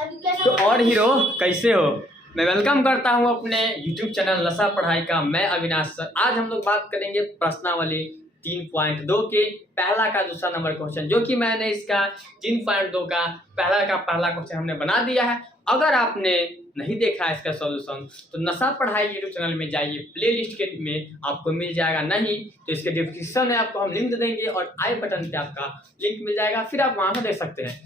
तो और हीरो कैसे हो? मैं वेलकम करता हूं अपने YouTube चैनल नशा पढ़ाई का। मैं अविनाश सर। आज हम लोग बात करेंगे प्रश्नावली 3.2 के पहला का दूसरा नंबर क्वेश्चन, जो कि मैंने इसका 3.2 का पहला क्वेश्चन हमने बना दिया है। अगर आपने नहीं देखा है इसका सॉल्यूशन तो नशा पढ़ाई यूट्यूब चैनल में जाइए, प्ले लिस्ट के में आपको मिल जाएगा। नहीं तो इसके डिस्क्रिप्शन में आपको हम लिंक दे देंगे और आई बटन पे आपका लिंक मिल जाएगा, फिर आप वहां से देख सकते हैं।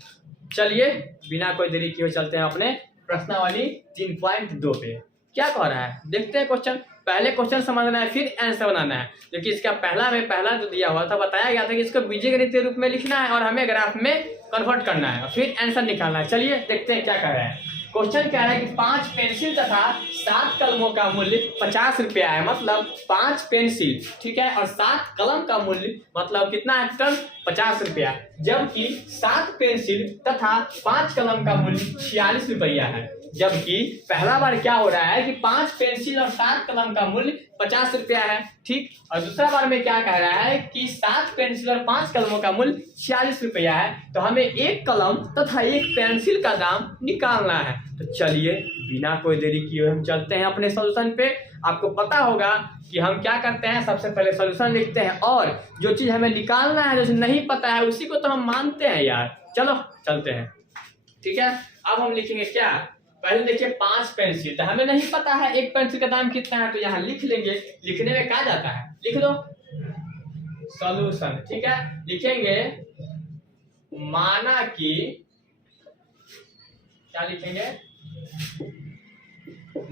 चलिए बिना कोई देरी किए चलते हैं अपने प्रश्नावली 3.2 पे। क्या कह रहा है देखते हैं क्वेश्चन। पहले क्वेश्चन समझना है फिर आंसर बनाना है, क्योंकि इसका पहला जो दिया हुआ था बताया गया था कि इसको बीजगणितीय रूप में लिखना है और हमें ग्राफ में कन्वर्ट करना है और फिर आंसर निकालना है। चलिए देखते हैं क्या कह रहा है। क्वेश्चन कह रहा है कि 5 पेंसिल तथा 7 कलमों का मूल्य 50 रुपया है। मतलब 5 पेंसिल, ठीक है, और 7 कलम का मूल्य मतलब कितना है टोटल 50 रुपया, जबकि 7 पेंसिल तथा 5 कलम का मूल्य 46 रुपया है। जबकि पहला बार क्या हो रहा है कि 5 पेंसिल और 7 कलम का मूल्य 50 रुपया है, ठीक। और दूसरा बार में क्या कह रहा है कि 7 पेंसिल और 5 कलमों का मूल्य 46 रुपया है। तो हमें एक कलम तथा एक पेंसिल का दाम निकालना है। तो चलिए बिना कोई देरी किए हम चलते हैं अपने सॉल्यूशन पे। आपको पता होगा कि हम क्या करते हैं, सबसे पहले सॉल्यूशन लिखते हैं और जो चीज हमें निकालना है, जो नहीं पता है उसी को तो हम मानते हैं यार। चलो चलते हैं, ठीक है। अब हम लिखेंगे क्या, पहले देखिए 5 पेंसिल, तो हमें नहीं पता है एक पेंसिल का दाम कितना है, तो यहाँ लिख लेंगे। लिखने में कहा जाता है, लिख दो सॉल्यूशन, ठीक है। लिखेंगे माना कि, क्या लिखेंगे,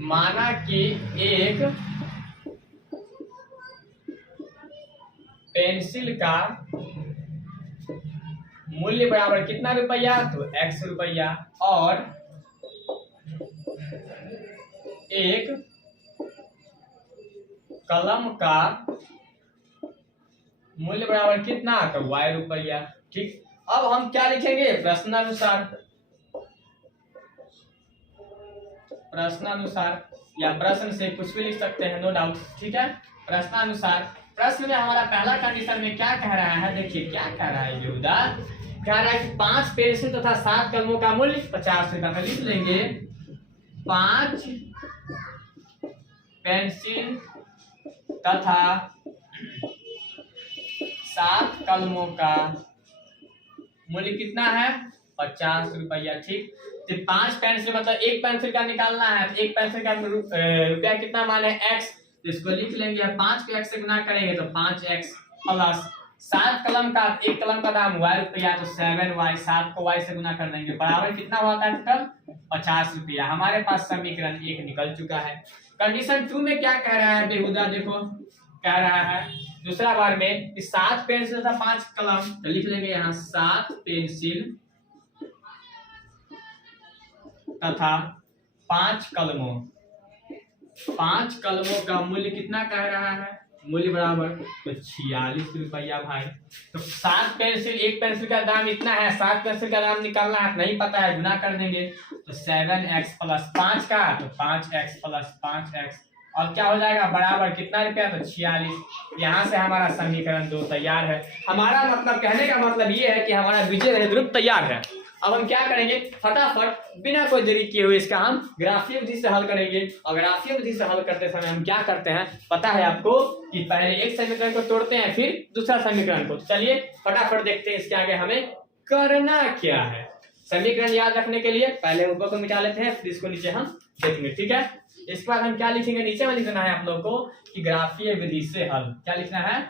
माना कि एक पेंसिल का मूल्य बराबर कितना रुपया, तो x रुपया, और एक कलम का मूल्य बराबर कितना, तो y रुपया, ठीक। अब हम क्या लिखेंगे, प्रश्नानुसार या प्रश्न से कुछ भी लिख सकते हैं, नो डाउट, ठीक है। प्रश्नानुसार, प्रश्न में हमारा पहला कंडीशन में क्या कह रहा है, देखिए क्या कह रहा है बेहुदा, कह रहा है कि 5 पेंसिल तथा 7 कलमों का मूल्य 50 रुपया। लिख लेंगे 5 पेंसिल तथा 7 कलमों का मूल्य कितना है, 50 रुपया, ठीक। तो 5 पेंसिल मतलब एक पेंसिल का निकालना है, तो एक पेंसिल का रुपया कितना माने x, तो इसको लिख लेंगे। 5 को x से गुना करेंगे तो 5x प्लस 7 कलम का, एक कलम का दाम y रुपया, तो 7y, 7 को y से गुना कर देंगे, बराबर कितना होता है टोटल 50 रुपया। हमारे पास समीकरण 1 निकल चुका है। कंडीशन 2 में क्या कह रहा है बेहुदा, देखो कह रहा है दूसरा बार में 7 पेंसिल तथा 5 कलम, तो लिख लेंगे यहाँ 7 पेंसिल तथा 5 कलमों का मूल्य कितना कह रहा है, मूल्य बराबर तो 46 रुपया भाई। तो 7 पेंसिल, एक पेंसिल का दाम इतना है, 7 पेंसिल का दाम निकालना है, नहीं पता है, गुना कर देंगे तो 7x प्लस 5 का, तो 5x प्लस 5x, और क्या हो जाएगा बराबर कितना रुपया, तो 46। यहाँ से हमारा समीकरण 2 तैयार है। हमारा मतलब, कहने का मतलब ये है कि हमारा बीजगणित रूप तैयार है। अब हम क्या करेंगे, फटाफट बिना कोई देरी किए हुए इसका हम ग्राफीय विधि से हल करेंगे। और ग्राफीय विधि से हल करते समय हम क्या करते हैं पता है आपको, कि पहले एक समीकरण को तोड़ते हैं फिर दूसरा समीकरण को। चलिए फटाफट देखते हैं इसके आगे हमें करना क्या है। समीकरण याद रखने के लिए पहले ऊपर को मिटा लेते हैं, फिर इसको नीचे हम देखेंगे, ठीक है। इसके बाद हम क्या लिखेंगे, नीचे में लिखना है आप लोग को कि ग्राफीय विधि से हल। क्या लिखना है,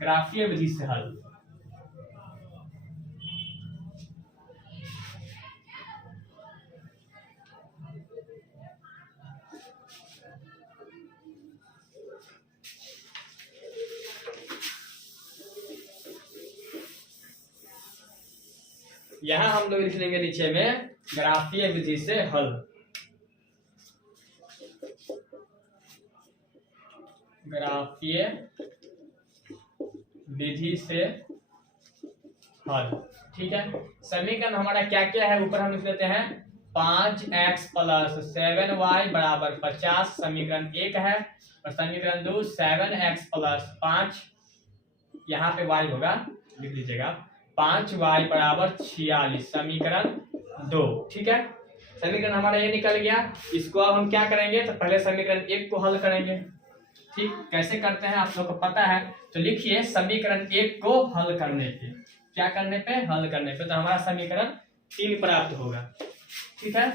ग्राफीय विधि से हल। यहां हम लोग लिख लेंगे नीचे में ग्राफीय विधि से हल। ग्राफीय विधि से हल, ठीक है। समीकरण हमारा क्या क्या है, ऊपर हम लिख लेते हैं 5x प्लस 7y बराबर 50, समीकरण 1 है। और समीकरण 2 7x प्लस 5, यहाँ पे y होगा, लिख लीजिएगा 5y बराबर 46, समीकरण 2, ठीक है। समीकरण हमारा ये निकल गया। इसको अब हम क्या करेंगे, तो पहले समीकरण 1 को हल करेंगे। ठीक, कैसे करते हैं आप लोग को पता है, तो लिखिए समीकरण 1 को हल करने पे, क्या करने पे, हल करने पे, तो हमारा समीकरण 3 प्राप्त होगा। ठीक है,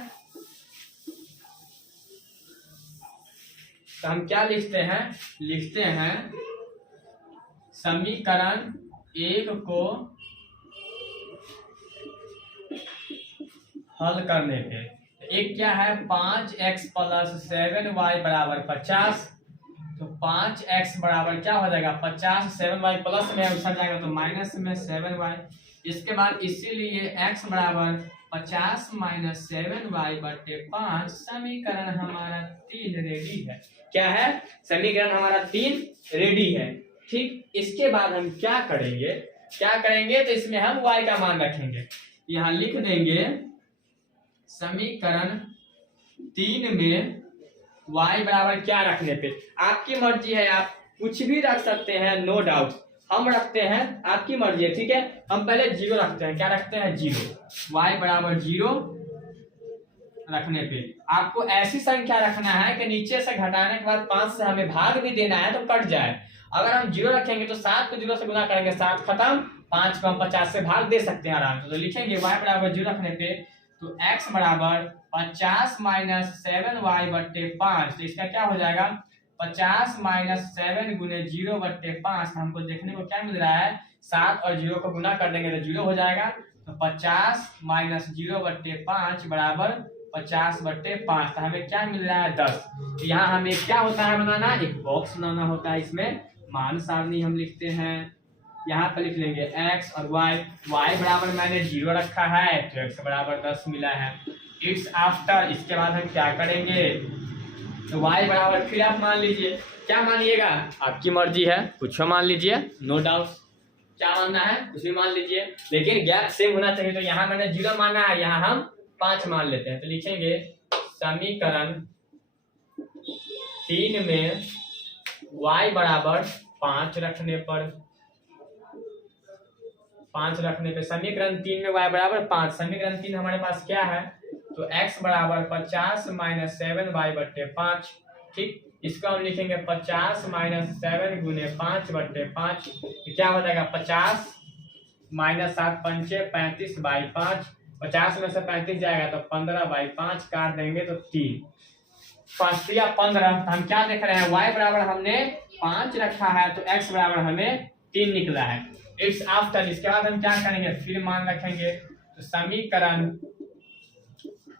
तो हम क्या लिखते हैं समीकरण 1 को हल करने पे। एक क्या है, 5x + 7y = 50। तो 5x बराबर क्या हो जाएगा 50, 7y प्लस में उधर जाएगा तो माइनस में 7y। इसके बाद इसीलिए x बराबर 50 - 7y/5। समीकरण हमारा 3 रेडी है। क्या है, समीकरण हमारा 3 रेडी है। ठीक, इसके बाद हम क्या करेंगे, तो इसमें हम y का मान रखेंगे। यहाँ लिख देंगे समीकरण 3 में y बराबर क्या रखने पे, आपकी मर्जी है, आप कुछ भी रख सकते हैं, नो डाउट। हम रखते हैं, आपकी मर्जी है। ठीक है, हम पहले 0 रखते हैं। क्या रखते हैं, 0। y बराबर 0 रखने पे आपको ऐसी संख्या रखना है कि नीचे से घटाने के बाद 5 से हमें भाग भी देना है तो कट जाए। अगर हम 0 रखेंगे तो 7 को 0 से गुना करेंगे, 7 खत्म, 5 को हम 50 से भाग दे सकते हैं आराम से। तो लिखेंगे y बराबर 0 रखने पे, तो x बराबर 50 - 7y/5। तो इसका क्या हो जाएगा, 50 - 7 × 0/5। हमको देखने को क्या मिल रहा है, 7 और 0 को गुना कर देंगे तो 0 हो जाएगा। तो 50 - 0/5 बराबर 50/5। तो हमें क्या मिल रहा है, 10। तो यहाँ हमें क्या होता है बनाना, एक बॉक्स बनाना होता है। इसमें मान सारणी हम लिखते हैं, यहाँ पर लिख लेंगे x और y बराबर मैंने 0 रखा है तो x बराबर 10 मिला है। इट्स आफ्टर, इसके बाद हम क्या करेंगे, तो y बराबर, फिर आप मान लीजिए, क्या मानिएगा, आपकी मर्जी है, कुछ मान लीजिए, नो डाउट। क्या मानना है, कुछ भी मान लीजिए, लेकिन गैप सेम होना चाहिए। तो यहाँ मैंने 0 माना है, यहाँ हम 5 मान लेते हैं। तो लिखेंगे समीकरण 3 में y बराबर 5 रखने पे, समीकरण 3 में y बराबर 5। समीकरण 3 हमारे पास क्या है, तो x बराबर 50 - 7y/5। ठीक, इसको हम लिखेंगे 50 - 7 × 5/5। क्या हो जाएगा, 50 - 7 पंचे 35/5। 50 में से 35 जाएगा तो 15/5, काट देंगे तो 3, 5 या 15। हम क्या देख रहे हैं, y बराबर हमने 5 रखा है तो x बराबर हमें 3 निकला है। इट्स आफ्टर, इसके बाद हम क्या करेंगे, फिर मान रखेंगे। तो समीकरण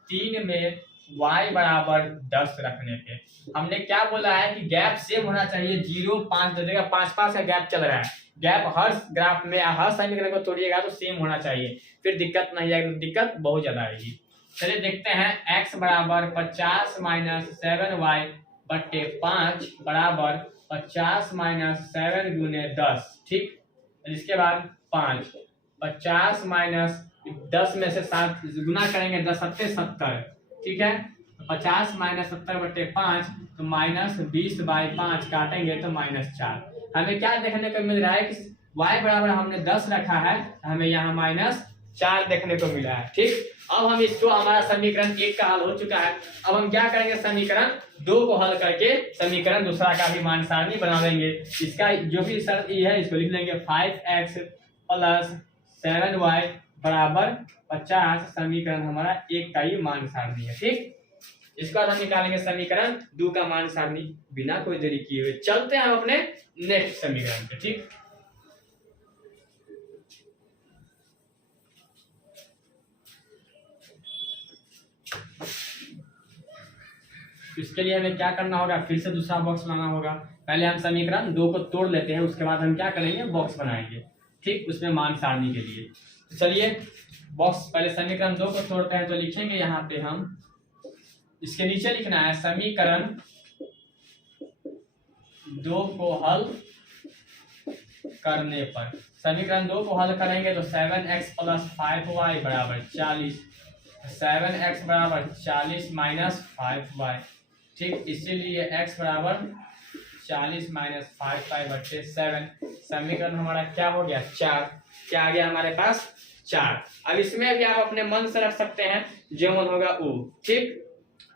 3 में y बराबर 10 रखने पे हमने क्या बोला है कि गैप सेम होना चाहिए, 0, 5 दे देगा, 5 का गैप चल रहा है। गैप हर ग्राफ में, हर समीकरण को तोड़िएगा तो सेम होना चाहिए, फिर दिक्कत नहीं आएगी, दिक्कत बहुत ज्यादा आएगी। चलिए देखते हैं, x बराबर 50 - 7y/5 बराबर 50 - 7 × 10। ठीक, इसके बाद 5, 50 - 10 में से 7 गुना करेंगे, 10 7 70। ठीक है, 50 - 70/5 तो -20/5, काटेंगे तो -4। हमें क्या देखने को मिल रहा है कि y बराबर हमने 10 रखा है, हमें यहाँ -4 देखने को मिला है। ठीक, अब हम इसको, हमारा समीकरण 1 का हल हो चुका है। अब हम क्या करेंगे, समीकरण 2 को हल करके समीकरण दूसरा का भी मान सारणी बना लेंगे। इसका जो भी शर्त ये है, इसको लिख लेंगे 5x + 7y बराबर 50। समीकरण हमारा 1 का ही मान सारणी है। ठीक, इसके बाद हम निकालेंगे समीकरण 2 का मान सारणी। बिना कोई देरी किए हुए चलते हैं हम अपने नेक्स्ट समीकरण पे। ठीक, इसके लिए हमें क्या करना होगा, फिर से दूसरा बॉक्स बनाना होगा। पहले हम समीकरण 2 को तोड़ लेते हैं, उसके बाद हम क्या करेंगे, बॉक्स बनाएंगे। ठीक, उसमें मान सारणी के लिए। तो चलिए बॉक्स, पहले समीकरण 2 को तोड़ते हैं। तो लिखेंगे यहाँ पे हम, इसके नीचे लिखना है समीकरण 2 को हल करने पर। समीकरण 2 को हल करेंगे तो 7x + 5y बराबर 40। 7x बराबर 40 - 5y। ठीक, इसीलिए x बराबर 40 - 5y/7। समीकरण हमारा क्या हो गया, 4। क्या आ गया हमारे पास, 4। अब इसमें भी आप अपने मन से रख सकते हैं, जो मन होगा वो, ठीक,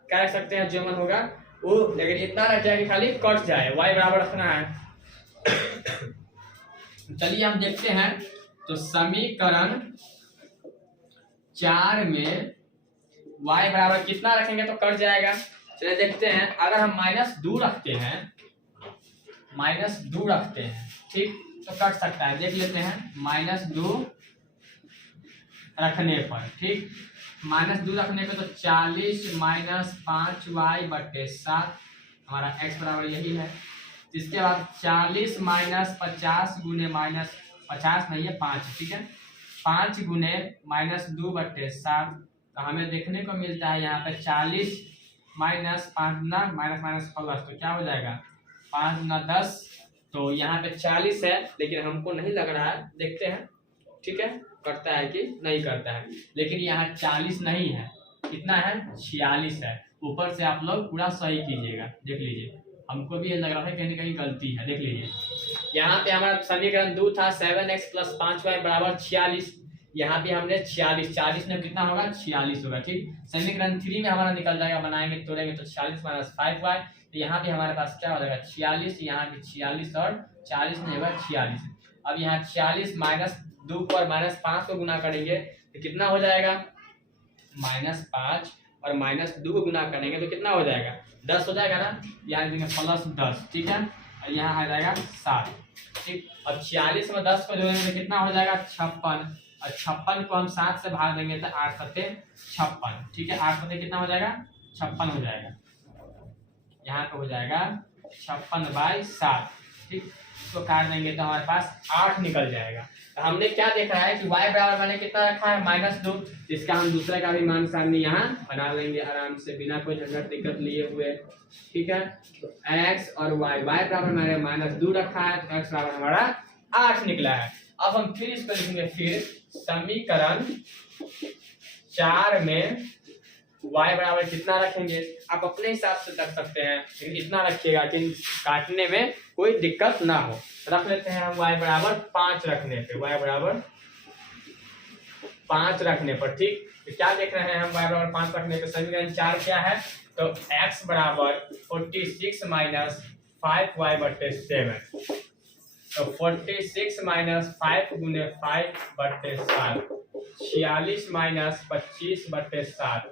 क्या रख सकते हैं, जो मन होगा वो, लेकिन इतना रख जाए कि खाली कट जाए, y बराबर रखना है। चलिए हम देखते हैं, तो समीकरण 4 में y बराबर कितना रखेंगे तो कट जाएगा। चलिए देखते हैं, अगर हम -2 रखते हैं, -2 रखते हैं, ठीक, तो कट सकता है। देख लेते हैं, -2 रखने पर, ठीक, -2 रखने पे तो 40 - 5y/7 हमारा x बराबर यही है। इसके बाद 40 - 50 गुने -50 नहीं है 5, ठीक है, 5 गुने -2/7, तो हमें देखने को मिलता है यहाँ पे 40 - 5 ना माइनस प्लस, तो क्या हो जाएगा 5 गुना 10, तो यहाँ पे 40 है, लेकिन हमको नहीं लग रहा है, देखते हैं, ठीक है, करता है कि नहीं करता है। लेकिन यहाँ 40 नहीं है, कितना है 46 है। ऊपर से आप लोग पूरा सही कीजिएगा, देख लीजिए, हमको भी ये लग रहा था कहीं ना कहीं गलती है। देख लीजिए, यहाँ पे हमारा समीकरण 2 था 7x + 5y बराबर 46, यहाँ पे हमने 46, 40 में कितना होगा 46 होगा, ठीक। समीकरण 3 में हमारा निकल जाएगा, बनाएंगे तोड़ेंगे तो 40 - 5y, तो यहाँ पे हमारे पास क्या हो जाएगा 46, यहाँ पे 46 और 40 में होगा 46। अब यहाँ 46 -2 पर -5 को गुना करेंगे तो कितना हो जाएगा, -5 और -2 को गुना करेंगे तो कितना हो जाएगा 10 हो जाएगा ना, यहाँ देंगे +10, ठीक है, और यहाँ आ जाएगा 7, ठीक। अब 46 में 10 को जोड़ेंगे तो कितना हो जाएगा 56, और 56 को हम 7 से भाग देंगे तो 8 × 56, ठीक है, 8 × कितना हो जाएगा 56 हो जाएगा, यहाँ पे हो जाएगा 56/7, ठीक। इसको काट देंगे तो हमारे पास 8 निकल जाएगा। तो हमने क्या देखा है कि y बराबर मैंने कितना रखा है -2, इसका हम दूसरे का भी मान सारणी यहाँ बना लेंगे आराम से, बिना कोई झंझट दिक्कत लिए हुए, ठीक है। तो x और y बराबर मैंने -2 रखा है, तो x बराबर हमारा 8 निकला है। अब हम फिर इसको लिखेंगे, फिर समीकरण 4 में y बराबर कितना रखेंगे, आप अपने हिसाब से रख सकते हैं, लेकिन इतना रखिएगा कि काटने में कोई दिक्कत ना हो। रख लेते हैं हम y बराबर 5 रखने पे, y बराबर 5 रखने पर, ठीक। तो क्या देख रहे हैं हम, y बराबर 5 रखने पे समीकरण 4 क्या है, तो x बराबर 46 - 5y/7, तो 46 - 5 गुने 5/7, 46 - 25/7,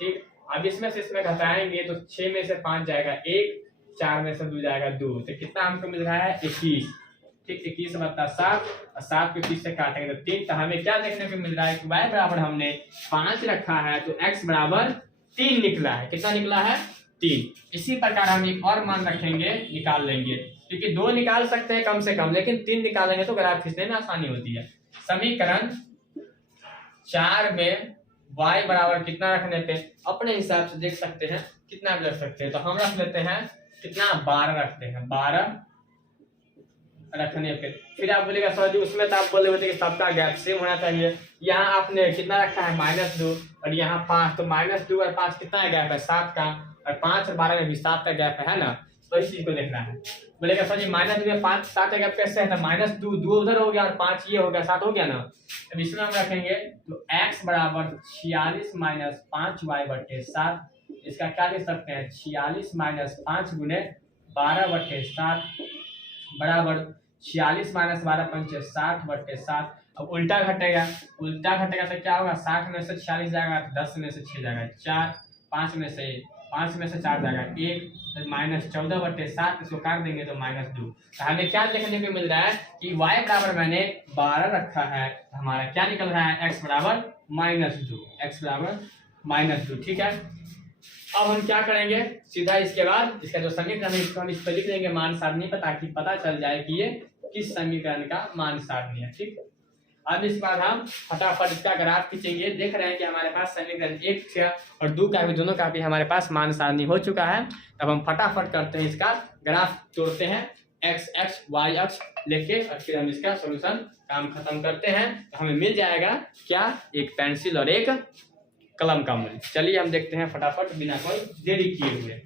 ठीक। अब इसमें से इसमें घटाएंगे तो 6 में से 5 जाएगा 1, 4 में से 2 जाएगा 2, तो कितना हमको मिल रहा है 21, ठीक। 21 + 7 और 7 को 30 से काटेंगे तो 3, तो हमें क्या देखने को मिल रहा है कि y बराबर हमने 5 रखा है, तो x बराबर 3 निकला है। कितना निकला है 3। इसी प्रकार हम एक और मान रखेंगे, निकाल लेंगे, क्योंकि 2 निकाल सकते हैं कम से कम, लेकिन 3 निकालेंगे तो ग्राफ खींचने में आसानी होती है। समीकरण 4 में y बराबर कितना रखने पे अपने हिसाब से देख सकते हैं कितना भी रख सकते हैं, तो हम रख लेते हैं कितना 12 रखते हैं, 12 रखने पे। फिर आप बोलेगा सर जी उसमें तो आप बोले होते कि सबका गैप सेम होना चाहिए, यहाँ आपने कितना रखा है -2 और यहाँ 5, तो -2 और 5 कितना गैप है 7 का, और 5 और 12 में भी 7 का गैप है ना, तो इस चीज को देखना है। बोलेगा सर जी -2 में 5 7 का गैप कैसे है, तो -2 उधर हो गया और 5 ये हो गया, 7 हो गया ना। अब इसमें हम रखेंगे तो x बराबर 46 - 5y/7, इसका क्या लिख सकते हैं 46 - 5 गुने 12/7 बराबर 46 - 12 पंचे 60/7। अब उल्टा घटेगा तो क्या होगा 60 में से 46 जाएगा, 10 में से 6 जाएगा 4, 5 में से 4 जाएगा 1, तो -14/7, इसको काट देंगे तो -2। तो हमें क्या देखने को मिल रहा है कि y बराबर मैंने 12 रखा है, तो हमारा क्या निकल रहा है x बराबर -2, x बराबर -2, ठीक है। अब हम क्या करेंगे, सीधा इसके बाद इसका जो समीकरण है इसको हम इस पर लिख देंगे मान सारणी पर, ताकि पता चल जाए कि ये किस समीकरण का मान सारणी है, ठीक। अब इस बाद हम फटाफट इसका ग्राफ खींचेंगे। देख रहे हैं कि हमारे पास समीकरण 1 और 2 का भी, दोनों का भी हमारे पास मान सारणी हो चुका है। तब हम फटाफट करते हैं, इसका ग्राफ तोड़ते हैं, x अक्ष y अक्ष लेके, और फिर हम इसका सोल्यूशन काम खत्म करते हैं। तो हमें मिल जाएगा क्या, एक पेंसिल और एक कलम का मूल्य। चलिए हम देखते हैं फटाफट बिना कोई देरी किए हुए।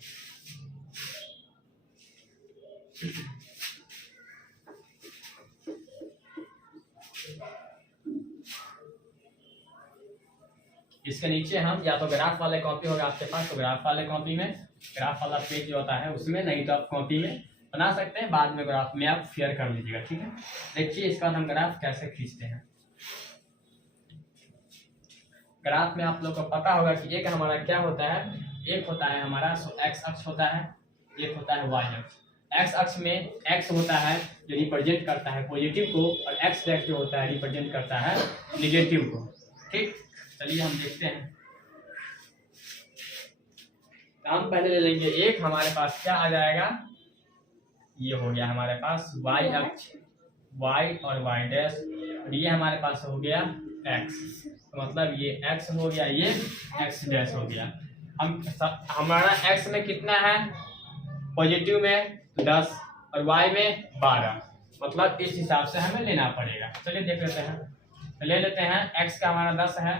इसके नीचे हम या तो ग्राफ वाले कॉपी होगा आपके पास तो ग्राफ वाले कॉपी में, ग्राफ वाला पेज जो होता है उसमें, नहीं तो आप कॉपी में बना सकते हैं, बाद में ग्राफ में आप शेयर कर लीजिएगा। ठीक है, देखिए इसके बाद हम ग्राफ कैसे खींचते हैं। ग्राफ में आप लोग को पता होगा कि एक हमारा क्या होता है, एक होता है हमारा एक्स अक्ष होता है, एक होता है वाई अक्ष। एक्स अक्ष में एक्स होता है जो रिप्रेजेंट करता है पॉजिटिव को, और एक्स डैश जो होता है रिप्रेजेंट करता है निगेटिव को। ठीक, चलिए हम देखते हैं। हम पहले ले लेंगे एक, हमारे पास क्या आ जाएगा, ये हो गया हमारे पास वाई अक्ष, वाई और वाई डैश, और ये हमारे पास हो गया एक्स, तो मतलब ये एक्स हो गया, ये एक्स डैश हो गया। हमारा एक्स में कितना है, पॉजिटिव में 10 और वाई में 12, मतलब इस हिसाब से हमें लेना पड़ेगा। चलिए देख लेते हैं, ले लेते हैं। एक्स का हमारा 10 है,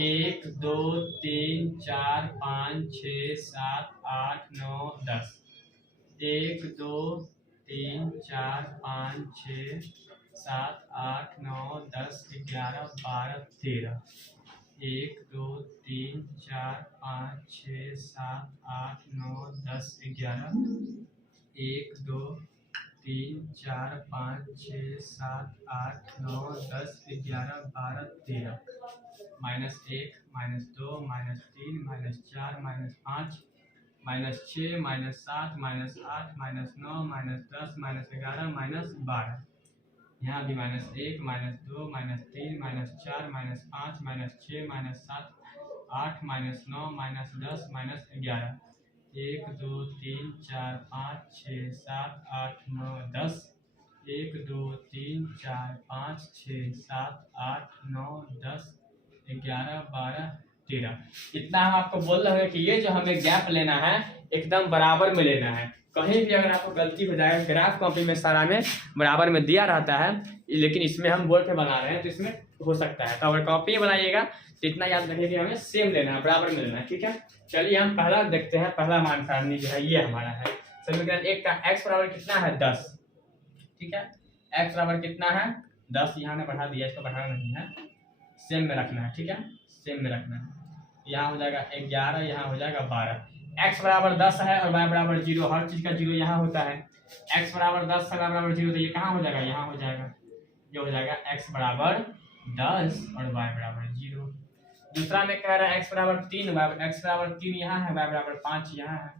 1 2 3 4 5 6 7 8 9 10, 1 2 3 4 5 6 7 8 9 10 11 12 13, 1 2 3 4 5 6 7 8 9 10 11, 1 2 3 4 5 6 7 8 9 10 11 12 13, -1 -2 -3 -4 -5 -6 -7 -8 -9 -10 -11 -12, यहाँ भी -1 -2 -3 -4 -5 -6 -7 8 -9 -10 -11, 1 2 3 4 5 6 7 8 9 10, 1 2 3 4 5 6 7 8 9 10 11 12 13। इतना हम आपको बोल रहे हैं कि ये जो हमें गैप लेना है एकदम बराबर में लेना है। कहीं भी अगर आपको गलती हो जाएगा, ग्राफ कॉपी में सारा में बराबर में दिया रहता है, लेकिन इसमें हम बोर्ड पे बना रहे हैं तो इसमें हो सकता है। तो अगर कॉपी में बनाइएगा तो इतना याद रखिए कि हमें सेम लेना है, बराबर में लेना है। ठीक है, चलिए हम पहला देखते हैं। पहला मान सारणी जो है ये हमारा है समीकरण 1 का। एक्स बराबर कितना है 10। ठीक है, एक्स बराबर कितना है 10, यहाँ ने बढ़ा दिया, इसको बढ़ाना नहीं है, सेम में रखना है। ठीक है, सेम में रखना है। यहाँ हो जाएगा 11, यहाँ हो जाएगा 12। एक्स बराबर 10 है और वाई बराबर 0, हर चीज का 0 यहाँ होता है। एक्स बराबर 10 है, वाई बराबर 0, तो ये कहाँ हो जाएगा, यहाँ हो जाएगा, ये हो जाएगा एक्स बराबर 10 और वाई बराबर 0। दूसरा में कह रहा है एक्स बराबर 3, एक्स बराबर 3 यहाँ है, वाई बराबर 5 यहाँ है,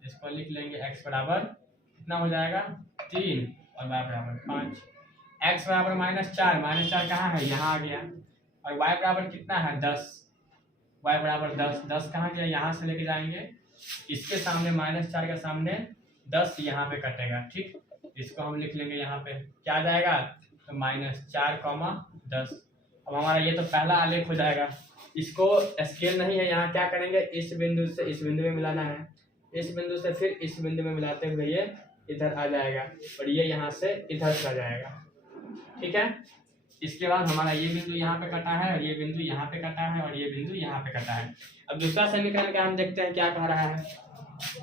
इसको लिख लेंगे एक्स बराबर कितना हो जाएगा 3 और वाई बराबर 5। एक्स बराबर -4, -4 कहाँ है, यहाँ आ गया, और वाई बराबर कितना है 10, वाई बराबर 10, 10 कहाँ गया, यहाँ से लेके जाएंगे, इसके सामने -4 के सामने 10 यहाँ पे कटेगा। ठीक, इसको हम लिख लेंगे यहाँ पे क्या आ जाएगा, तो -4, 10। अब हमारा ये तो पहला आलेख हो जाएगा, इसको स्केल नहीं है, यहाँ क्या करेंगे, इस बिंदु से इस बिंदु में मिलाना है, इस बिंदु से फिर इस बिंदु में मिलाते हुए ये इधर आ जाएगा, और ये यहाँ से इधर चला जाएगा। ठीक है, इसके बाद हमारा ये बिंदु यहाँ पे कटा है, और ये बिंदु यहाँ पे कटा है, और ये बिंदु यहाँ पे कटा है। अब दूसरा समीकरण का हम देखते हैं क्या कह रहा है।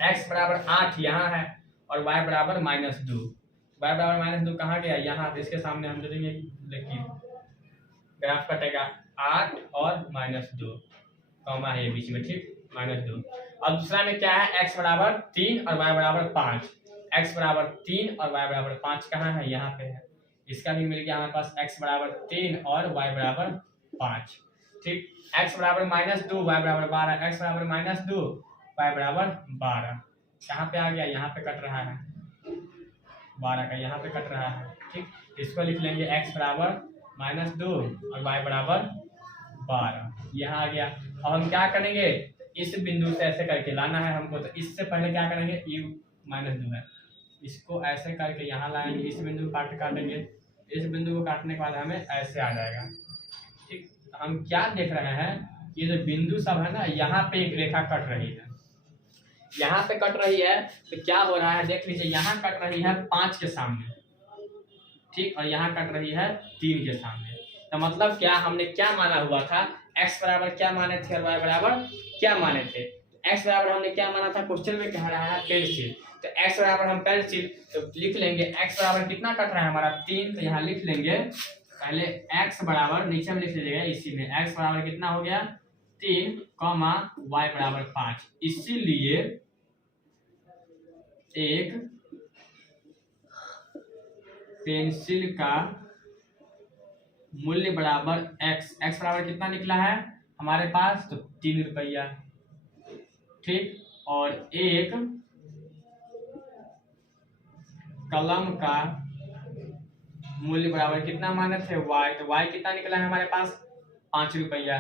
x बराबर 8 यहाँ है, और y बराबर -2, y बराबर -2 कहाँ गया, यहाँ, तो इसके सामने हम देंगे, लेकिन ग्राफ कटेगा 8 और -2, कॉमा है ये बीच में। ठीक, -2। अब दूसरा में क्या है, x बराबर 3 और y बराबर 5, x बराबर 3 और y बराबर 5 कहाँ है, यहाँ पे है, इसका भी मिल गया हमारे पास x बराबर 3 और y बराबर 5। ठीक, x बराबर -2, y बराबर 12, x बराबर -2, y बराबर 12, कहाँ पे आ गया, यहाँ पे कट रहा है, 12 का यहाँ पे कट रहा है। ठीक, इसको लिख लेंगे x बराबर -2 और y बराबर 12, यहाँ आ गया। अब हम क्या करेंगे, इस बिंदु से ऐसे करके लाना है हमको, तो इससे पहले क्या करेंगे, u-2 है, इसको ऐसे करके यहाँ लाएंगे, इस बिंदु को काटेंगे, इस बिंदु को काटने के बाद हमें ऐसे आ जाएगा। ठीक, हम क्या देख रहे हैं, ये जो बिंदु सब है ना, यहाँ पे एक रेखा कट रही है, यहाँ पे कट रही है, तो क्या हो रहा है देख लीजिए, यहाँ कट रही है 5 के सामने, ठीक, और यहाँ कट रही है 3 के सामने। तो मतलब क्या, हमने क्या माना हुआ था, x बराबर क्या माने थे और y बराबर क्या माने थे। x बराबर हमने क्या माना था, क्वेश्चन में कह रहा है पेंसिल, तो x बराबर हम पेंसिल, तो लिख लेंगे x बराबर कितना कट रहा है हमारा 3, तो यहाँ लिख लेंगे पहले x बराबर, नीचे में लिख लीजिएगा इसी में, x बराबर कितना हो गया 3, y बराबर 5। इसीलिए एक पेंसिल का मूल्य बराबर x बराबर कितना निकला है हमारे पास, तो 3 रुपया। ठीक, और एक कलम का मूल्य बराबर कितना माने थे y, तो y कितना निकला है हमारे पास, 5 रुपया।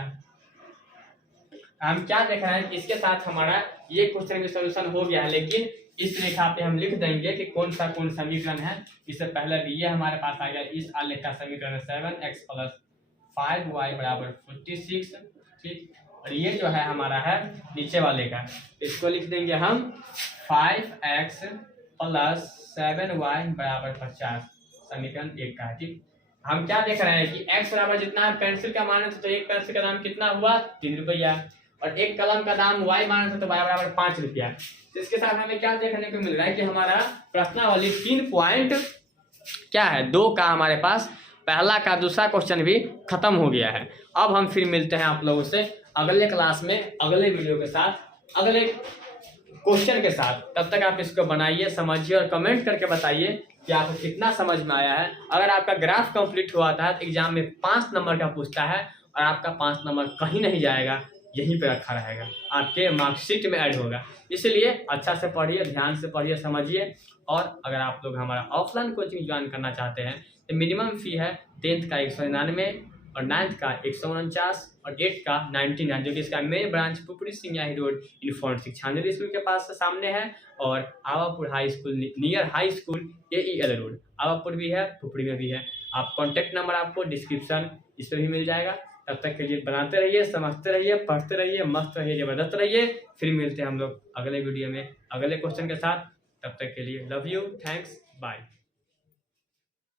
हम क्या देख रहे हैं कि इसके साथ हमारा ये क्वेश्चन का सॉल्यूशन हो गया है, लेकिन इस रेखा पे हम लिख देंगे कि कौन समीकरण है। इससे पहले भी ये हमारे पास आ गया, इस आलेख का समीकरण 7x + 5y = 46। ठीक, और ये जो है हमारा है नीचे वाले का, इसको लिख देंगे हम 5x + 7y = 50, समीकरण 1 का है। ठीक, हम क्या देख रहे हैं कि x बराबर जितना है पेंसिल का मान है, तो एक पेंसिल का दाम कितना हुआ, 3 रुपया, और एक कलम का दाम y मान है, तो y बराबर 5 रुपया। तो इसके साथ हमें क्या देखने को मिल रहा है कि हमारा प्रश्नावली 3 पॉइंट क्या है 2 का हमारे पास पहला का दूसरा क्वेश्चन भी खत्म हो गया है। अब हम फिर मिलते हैं आप लोगों से अगले क्लास में, अगले वीडियो के साथ, अगले क्वेश्चन के साथ। तब तक आप इसको बनाइए, समझिए और कमेंट करके बताइए कि आपको कितना समझ में आया है। अगर आपका ग्राफ कंप्लीट हुआ था तो एग्जाम में 5 नंबर का पूछता है, और आपका 5 नंबर कहीं नहीं जाएगा, यहीं पे रखा रहेगा, आपके मार्कशीट में ऐड होगा। इसलिए अच्छा से पढ़िए, ध्यान से पढ़िए, समझिए। और अगर आप लोग हमारा ऑफलाइन कोचिंग ज्वाइन करना चाहते हैं तो मिनिमम फी है 10th का 199 और 9th का 149 और 8th का 99, जो कि इसका main branch Pupri Singahi road informatics Chhanjali school के पास से सामने है, और Awapur high school near high school AEL road Awapur भी है, पुपरी में भी है। आप कॉन्टैक्ट नंबर आपको डिस्क्रिप्शन इस पर भी मिल जाएगा। तब तक के लिए बनाते रहिए, समझते रहिए, पढ़ते रहिए, मस्त रहिए, जबरदस्त रहिए। फिर मिलते हैं हम लोग अगले वीडियो में अगले क्वेश्चन के साथ। तब तक के लिए लव यू, थैंक्स, बाय।